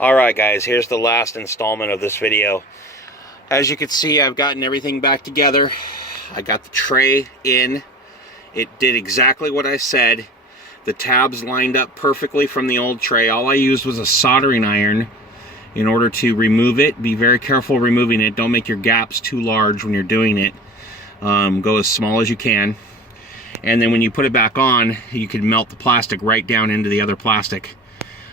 Alright guys, here's the last installment of this video. As you can see, I've gotten everything back together. I got the tray in. It did exactly what I said. The tabs lined up perfectly from the old tray. All I used was a soldering iron in order to remove it. Be very careful removing it. Don't make your gaps too large when you're doing it. Go as small as you can. And then when you put it back on, you can melt the plastic right down into the other plastic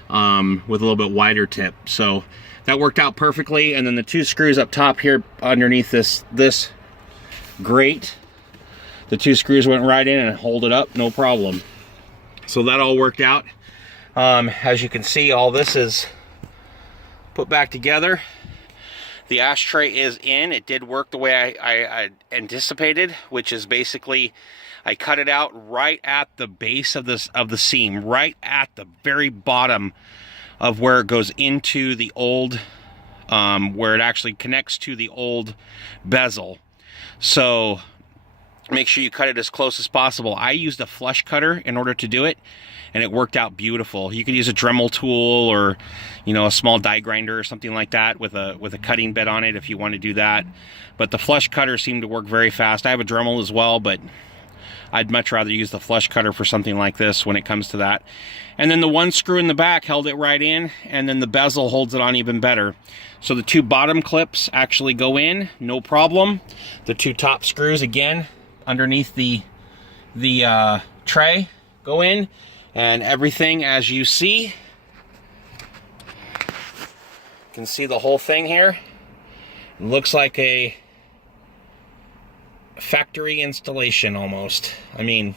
with a little bit wider tip. So that worked out perfectly. And then the two screws up top here underneath this grate, the two screws went right in and hold it up, no problem. So that all worked out. As you can see, all this is put back together. The ashtray is in. It did work the way I anticipated, which is basically I cut it out right at the base of the seam, right at the very bottom of where it goes into the old, where it actually connects to the old bezel. So make sure you cut it as close as possible. I used a flush cutter in order to do it, and it worked out beautiful. You could use a Dremel tool or, you know, a small die grinder or something like that with a cutting bed on it if you want to do that. But the flush cutter seemed to work very fast. I have a Dremel as well, but I'd much rather use the flush cutter for something like this when it comes to that. And then the one screw in the back held it right in, and then the bezel holds it on even better. So the two bottom clips actually go in, no problem. The two top screws, again, underneath the tray go in, and everything, as you see, you can see the whole thing here. It looks like a factory installation almost. I mean,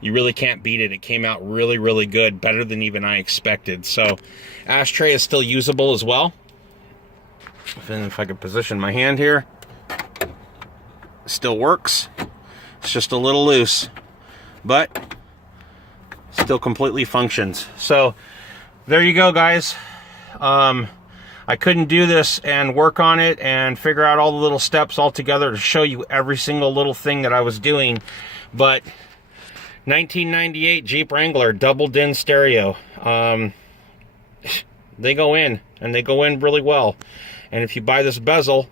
you really can't beat it. It came out really, really good, better than even I expected. So ashtray is still usable as well. And if I could position my hand here, it still works. It's just a little loose, but still completely functions. So there you go, guys. I couldn't do this and work on it and figure out all the little steps all together to show you every single little thing that I was doing, but 1998 Jeep Wrangler double din stereo, they go in, and they go in really well. And if you buy this bezel,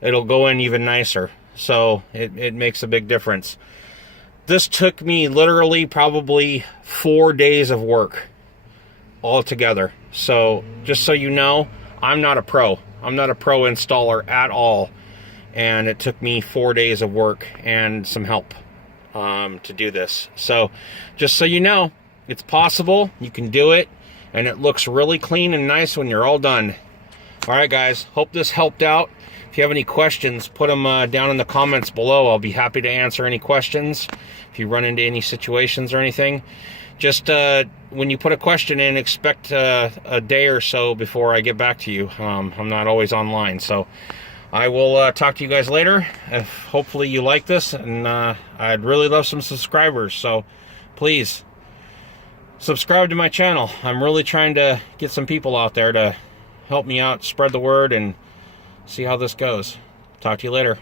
it'll go in even nicer. So it makes a big difference. This took me literally probably 4 days of work all together. So just so you know, I'm not a pro. I'm not a pro installer at all. And it took me 4 days of work and some help to do this. So just so you know, it's possible. You can do it. And it looks really clean and nice when you're all done. All right, guys. Hope this helped out. If you have any questions, put them down in the comments below. I'll be happy to answer any questions. If you run into any situations or anything, just when you put a question in, expect a day or so before I get back to you. I'm not always online, so I will talk to you guys later. Hopefully you like this, and I'd really love some subscribers, so please subscribe to my channel. I'm really trying to get some people out there to help me out, spread the word, and see how this goes. Talk to you later.